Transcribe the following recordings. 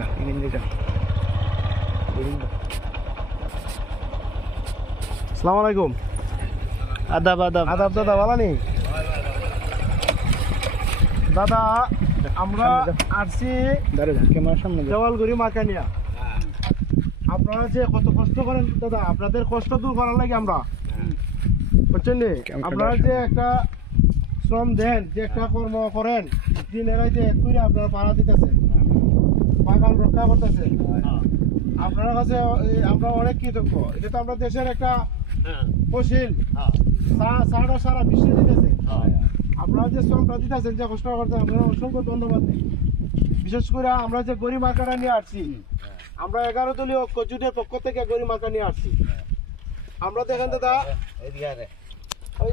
এখান দিয়ে যা সালাম আলাইকুম। আদাব আদাব। আদাব দাদা ভালো নি দাদা আমরা আসছি দেওয়ালগুড়ি মাকানিয়া আপনারা যে কত কষ্ট করেন দাদা আপনাদের কষ্ট দূর করার লাগে আমরা। বুঝছেন নি? আপনারা যে একটা শ্রম দেন যে একটা কর্ম করেন দিন এরাইতে আপনারা পাড়া দিতেছেন। বাগান রক্ষা করতেছেন আপনার কাছে আমরা অনেক কৃতজ্ঞ। এটা তো আমরা দেশের একটা ফসিল সা- সারা সারা বিশ্বে দিতেছে। আপনারা যে শ্রমটা দিতেছেন যে কষ্ট করতে আপনারা অসংখ্য ধন্যবাদ। দিই বিশেষ করে আমরা যে গরিব আঁকাটা নিয়ে আসছি আমরা এগারো দলীয় ঐক্য জোটের পক্ষ থেকে গরিব আঁকা নিয়ে আসছি। আমরা দেখেন দাদা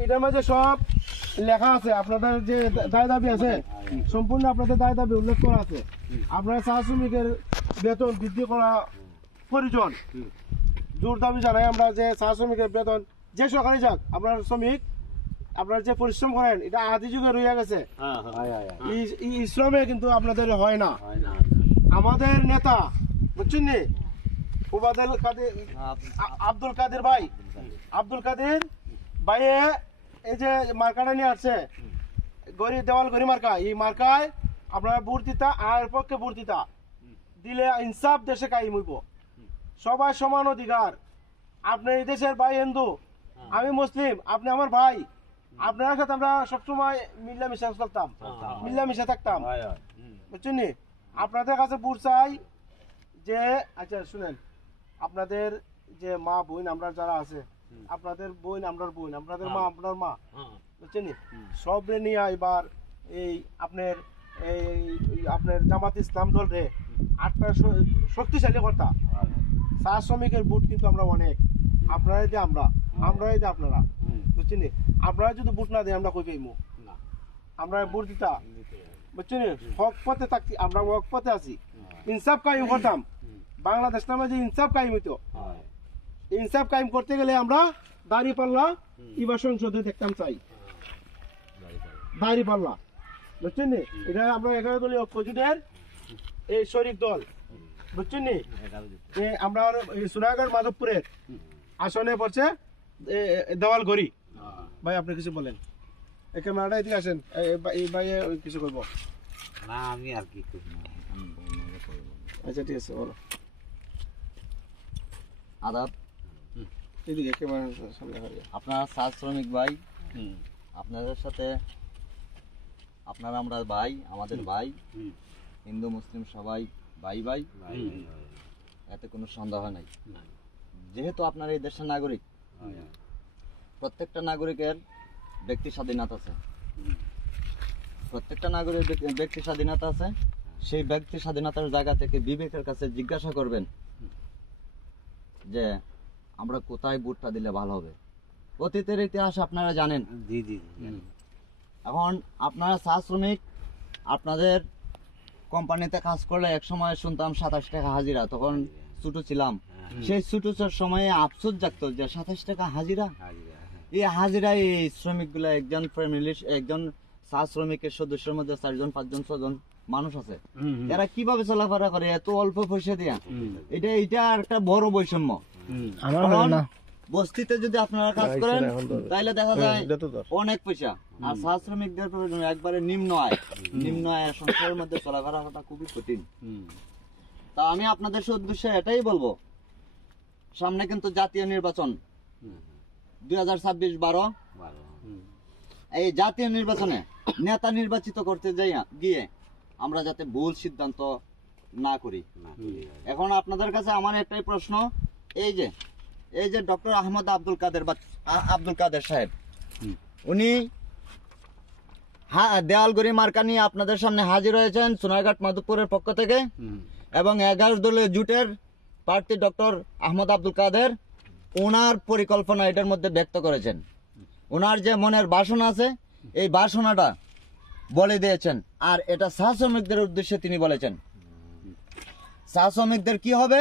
এটার মাঝে সব লেখা আছে আপনাদের যে দায় দাবি আছে সম্পূর্ণ আপনাদের দায় দাবি উল্লেখ করা আছে। আপনারা চা শ্রমিকের বেতন বৃদ্ধি করা প্রয়োজন। জোর দাবি জানাই আমরা যে চা শ্রমিকের বেতন যে সরকারি যাক আপনার শ্রমিক আপনারা যে পরিশ্রম করেন এটা আদি যুগে রয়ে গেছে। এই- এই শ্রমে কিন্তু আপনাদের হয় না। আমাদের নেতা বুঝছেন নি? উবাদুল কাদের আব্দুল কাদের ভাই আব্দুল কাদের ভাইয়ে এই যে মার্কাটা নিয়ে আসছে গরি দেওয়াল গরি মার্কা এই মার্কায় আপনারা ভোট দিতা আর পক্ষে ভোট দিতা। দিলে ইনসাফ দেশে কায়েম হইব। সবাই সমান অধিকার। আপনি এই দেশের ভাই হিন্দু আমি মুসলিম আপনি আমার ভাই। আপনার সাথে আমরা সবসময় মিল্লামিশা চলতাম। মিল্লামিশা থাকতাম। বুঝছেন নি? আপনাদের কাছে বুট চাই যে আচ্ছা শুনেন। আপনাদের যে মা বোন আমরা যারা আছে আপনাদের বোন আমরার বোন আপনাদের মা আপনার মা। বুঝছেন নি? সব নিয়ে এবার এই আপনার এই আপনার জামাত ইসলাম দল রে আটটা শক্তিশালী কর্তা। চা শ্রমিকের বুট কিন্তু আমরা অনেক। আপনারাই যে আমরা আমরাই যে আপনারা। বুঝছেন? আপনারা যদি বুট না দেয় আমরা কই পাইমু? আমরা বুট দিতা। বুঝছেন? হক পথে থাকছি আমরা হক পথে আছি। ইনসাফ কায়েম করতাম। বাংলাদেশ নামে যে ইনসাফ কায়েম হইতো ইনসাফ কায়েম করতে গেলে আমরা দাড়ি পাল্লা ইবা সংসদে দেখতাম চাই। দাড়ি পাল্লা। বুঝছেন এটা আমরা এগারো দলীয় ঐক্য জোটের এই শরিক দল। বুঝছেন নি? আমরা এই মাধবপুরের আসনে পড়ছে দেওয়াল গড়ি ভাই আপনি কিছু বলেন। এই ক্যামেরাটা এদিকে আসেন। এই- ভাই- কিছু করব। না আমি আর কি আচ্ছা ঠিক আছে বলো। আদাব। এদিকে ক্যামেরা সামনে হারিয়ে। আপনারা চা শ্রমিক ভাই আপনাদের সাথে আপনারা আমরা ভাই আমাদের ভাই হিন্দু মুসলিম সবাই ভাই ভাই এতে কোনো সন্দেহ নাই। যেহেতু আপনারা এই দেশের নাগরিক প্রত্যেকটা নাগরিকের ব্যক্তি স্বাধীনতা আছে। প্রত্যেকটা নাগরিক ব্যক্তি স্বাধীনতা আছে সেই ব্যক্তি স্বাধীনতার জায়গা থেকে বিবেকের কাছে জিজ্ঞাসা করবেন যে আমরা কোথায় ভোটটা দিলে ভালো হবে? অতীতের ইতিহাস আপনারা জানেন। জি জি জি এখন আপনারা চা শ্রমিক আপনাদের কোম্পানিতে কাজ করলে এক সময় শুনতাম সাতাশ টাকা হাজিরা তখন ছোট ছিলাম। হ্যাঁ। সেই ছোট সময়ে আফসোস জাগতো যে সাতাশ টাকা হাজিরা? হ্যাঁ। এই হাজিরা এই শ্রমিকগুলো একজন ফ্যামিলি একজন চা শ্রমিকের সদস্যের মধ্যে চারজন পাঁচজন ছজন মানুষ আছে। এরা কীভাবে চলাফেরা করে? এত অল্প পয়সা দিয়া। এটা এটা একটা বড় বৈষম্য। আমার কারণ না। বস্তিতে যদি আপনারা কাজ করেন তাহলে। দেখা যায় তো ধর অনেক পয়সা। আর চা শ্রমিকদের প্রয়োজন একবারে নিম্ন আয়। নিম্ন আয় সংসারের মধ্যে চলাফেরা করা খুবই কঠিন। তা আমি আপনাদের উদ্দেশ্যে এটাই বলব। সামনে কিন্তু জাতীয় নির্বাচন। দুই হাজার ছাব্বিশ বারো। এই জাতীয় নির্বাচনে নেতা নির্বাচিত করতে যাই গিয়ে আমরা যাতে ভুল সিদ্ধান্ত না, করি। এখন আপনাদের কাছে আমার একটাই প্রশ্ন এই যে এই যে ডক্টর আহমদ আব্দুল কাদের বা আব্দুল কাদের সাহেব। উনি হ্যাঁ দেওয়ালগড়ি মার্কা নিয়ে আপনাদের সামনে হাজির হয়েছেন সোনারঘাট মাধবপুরের পক্ষ থেকে। এবং এগারো দলীয় জুটের প্রার্থী ডক্টর আহমদ আব্দুল কাদের ওনার পরিকল্পনা এটার মধ্যে ব্যক্ত করেছেন। ওনার যে মনের বাসনা আছে এই বাসনাটা বলে দিয়েছেন। আর এটা চা শ্রমিকদের উদ্দেশ্যে তিনি বলেছেন। চা শ্রমিকদের কি হবে?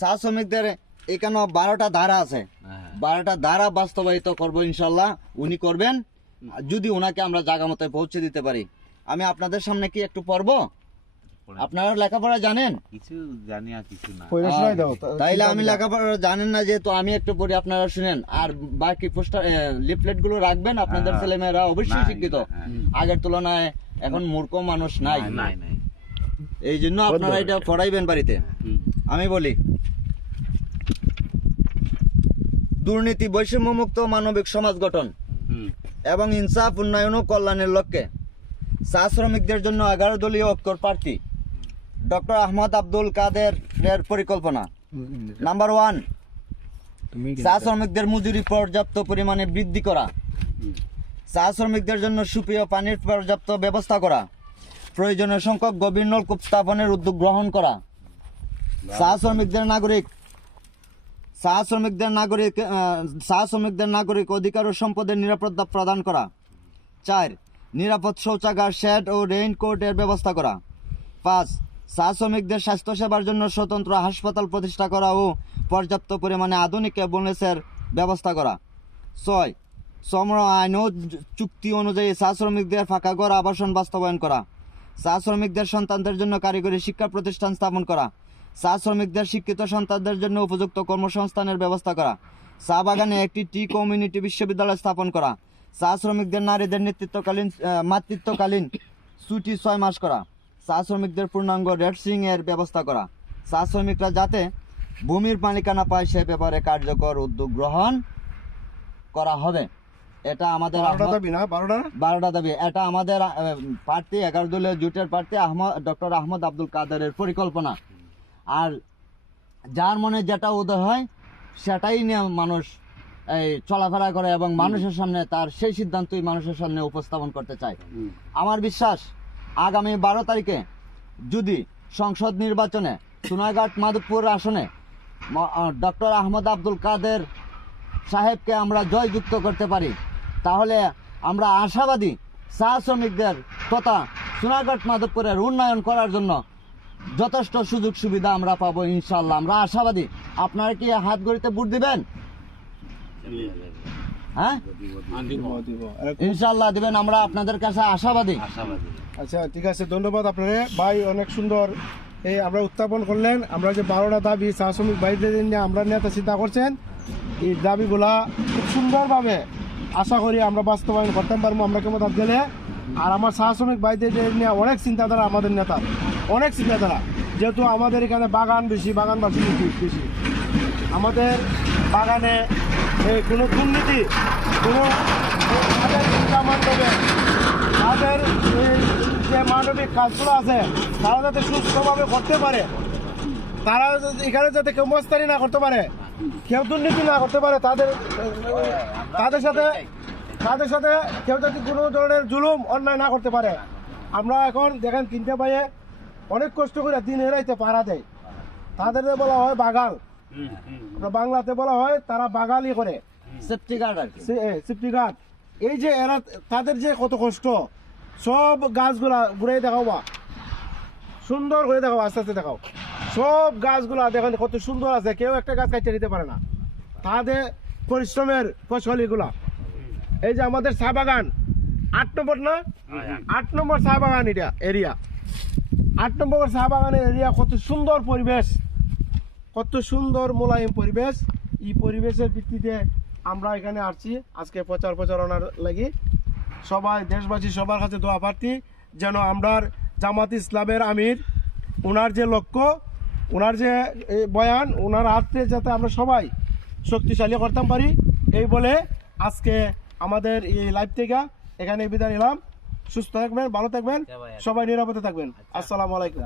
চা শ্রমিকদের এখানে বারোটা ধারা আছে। হ্যাঁ, বারোটা ধারা বাস্তবায়িত করব ইনশাল্লাহ উনি করবেন যদি ওনাকে আমরা জায়গা মতো পৌঁছে দিতে পারি। আমি আপনাদের সামনে কি একটু পড়ব? আপনারা লেখাপড়া জানেন? কিছু জানি আর কিছু না। পয়লা শোনাই দাও। তা- তাইলে আমি লেখাপড়া জানেন না যেহেতু আমি একটু পড়ি আপনারা শুনেন। আর বাকি পোস্টার লিফলেটগুলো রাখবেন আপনাদের হ্যাঁ। ছেলেমেয়েরা অবশ্যই শিক্ষিত। আগের তুলনায় এখন মূর্খ মানুষ নাই নাই। নাই এই জন্য আপনারা এটা পড়াইবেন বাড়িতে। আমি বলি দুর্নীতি বৈষম্যমুক্ত মানবিক সমাজ গঠন এবং ইনসাফ উন্নয়ন ও কল্যাণের লক্ষ্যে চা শ্রমিকদের জন্য এগারো দলীয় ঐক্যর প্রার্থী। ডক্টর আহমদ আব্দুল কাদের এর পরিকল্পনা। নাম্বার ওয়ান চা শ্রমিকদের মজুরি পর্যাপ্ত পরিমাণে বৃদ্ধি করা। চা শ্রমিকদের জন্য সুপেয় পানির পর্যাপ্ত ব্যবস্থা করা। প্রয়োজনীয় সংখ্যক গভীর নলকূপ স্থাপনের উদ্যোগ গ্রহণ করা। চা শ্রমিকদের নাগরিক চা শ্রমিকদের নাগরিক চা শ্রমিকদের নাগরিক অধিকার ও সম্পদের নিরাপত্তা প্রদান করা। চার, নিরাপদ শৌচাগার, শেড ও রেইনকোটের ব্যবস্থা করা। পাঁচ চা শ্রমিকদের স্বাস্থ্যসেবার জন্য স্বতন্ত্র হাসপাতাল প্রতিষ্ঠা করা ও পর্যাপ্ত পরিমাণে আধুনিক অ্যাম্বুলেন্সের ব্যবস্থা করা। ছয়, শ্রম আইন ও চুক্তি অনুযায়ী চা শ্রমিকদের ফাঁকা ঘর আবাসন বাস্তবায়ন করা। চা শ্রমিকদের সন্তানদের জন্য কারিগরি শিক্ষা প্রতিষ্ঠান স্থাপন করা। চা শ্রমিকদের শিক্ষিত সন্তানদের জন্য উপযুক্ত কর্মসংস্থানের ব্যবস্থা করা। চা বাগানে একটি টি কমিউনিটি বিশ্ববিদ্যালয় স্থাপন করা। চা শ্রমিকদের নারীদের নেতৃত্বকালীন মাতৃত্বকালীন ছুটি ছয় মাস করা। চা শ্রমিকদের পূর্ণাঙ্গ রেটসিং এর ব্যবস্থা করা। চা শ্রমিকরা যাতে ভূমির মালিকানা পায় সে ব্যাপারে কার্যকর উদ্যোগ গ্রহণ করা হবে। এটা আমাদের বারোটা দাবি এটা আমাদের প্রার্থী এগারো দলীয় জোটের প্রার্থী আহমদ ডক্টর আহমদ আব্দুল কাদেরের পরিকল্পনা। আর যার মনে যেটা উদয় হয় সেটাই নিয়ে মানুষ এই চলাফেরা করে এবং মানুষের সামনে তার সেই সিদ্ধান্তই মানুষের সামনে উপস্থাপন করতে চায়। আমার বিশ্বাস আগামী বারো তারিখে যদি সংসদ নির্বাচনে সোনারঘাট মাধবপুর আসনে ডক্টর আহমদ আব্দুল কাদের সাহেবকে আমরা জয়যুক্ত করতে পারি তাহলে আমরা আশাবাদী চা শ্রমিকদের তথা সোনারঘাট মাধবপুরের উন্নয়ন করার জন্য যথেষ্ট সুযোগ সুবিধা আমরা পাবো ইনশাল্লাহ আমরা আশাবাদী। আপনারা কি হাত গড়িতে ভোট দিবেন? হ্যাঁ? ইনশাল্লাহ দিবেন, আমরা আপনাদের কাছে আশাবাদী। আচ্ছা ঠিক আছে, ধন্যবাদ আপনারে। ভাই, অনেক সুন্দর এই আমরা উত্থাপন করলেন। আমরা যে বারোটা দাবি চা শ্রমিক ভাইদের নিয়ে আমরা নেতা চিন্তা করছেন, এই দাবিগুলা খুব সুন্দরভাবে আশা করি আমরা বাস্তবায়ন করতে পারব। আমরা কেমন গেলে আর আমার চা শ্রমিক ভাইদের নিয়ে অনেক চিন্তাধারা আমাদের নেতা। অনেক চিন্তাধারা যেহেতু আমাদের এখানে বাগান বেশি, বাগানবাসী বেশি বেশি। আমাদের বাগানে এই কোনো দুর্নীতি, কোনো তাদের যে মানবিক কাজগুলো আছে, তারা যাতে সুস্থভাবে করতে পারে, তারা এখানে যাতে কেউ মস্তানি না করতে পারে, কেউ দুর্নীতি না করতে পারে, তাদের তাদের সাথে তাদের সাথে কেউ যাতে কোনো ধরনের জুলুম, অন্যায় না করতে পারে, আমরা এখন দেখেন তিনটে ভাইয়ে অনেক কষ্ট করে দিন এরাইতে পাড়া দেয়। তাদের বলা হয় বাগাল। বাংলাতে বলা হয় তারা বাগালি করে। সেফটি গার্ড আর কি। গার্ড। এই যে এরা তাদের যে কত কষ্ট সব গাছগুলা ঘুরে দেখাও বা। সুন্দর করে দেখাও আস্তে আস্তে দেখাও। সব গাছগুলা দেখেন কত সুন্দর আছে কেউ একটা গাছ কাটতে দিতে পারে না। তাদের পরিশ্রমের ফসল এগুলা এই যে আমাদের চা বাগান আট নম্বর না? আট নম্বর চা বাগান এটা এরিয়া। আট নম্বর চা বাগানের এরিয়া, কত সুন্দর পরিবেশ। কত সুন্দর মোলায়েম পরিবেশ। এই পরিবেশের ভিত্তিতে আমরা এখানে আসছি। আজকে প্রচার প্রচারণার লাগি। সবাই, দেশবাসী, সবার কাছে দোয়া প্রার্থী। যেন আমরা জামাত ইসলামের আমির ওনার যে লক্ষ্য ওনার যে বয়ান ওনার হাতে যাতে আমরা সবাই শক্তিশালী করতে পারি। এই বলে আজকে আমাদের এই লাইভ থেকে এখানে বিদায় নিলাম। সুস্থ থাকবেন ভালো থাকবেন সবাই নিরাপদে থাকবেন। আসসালামু আলাইকুম।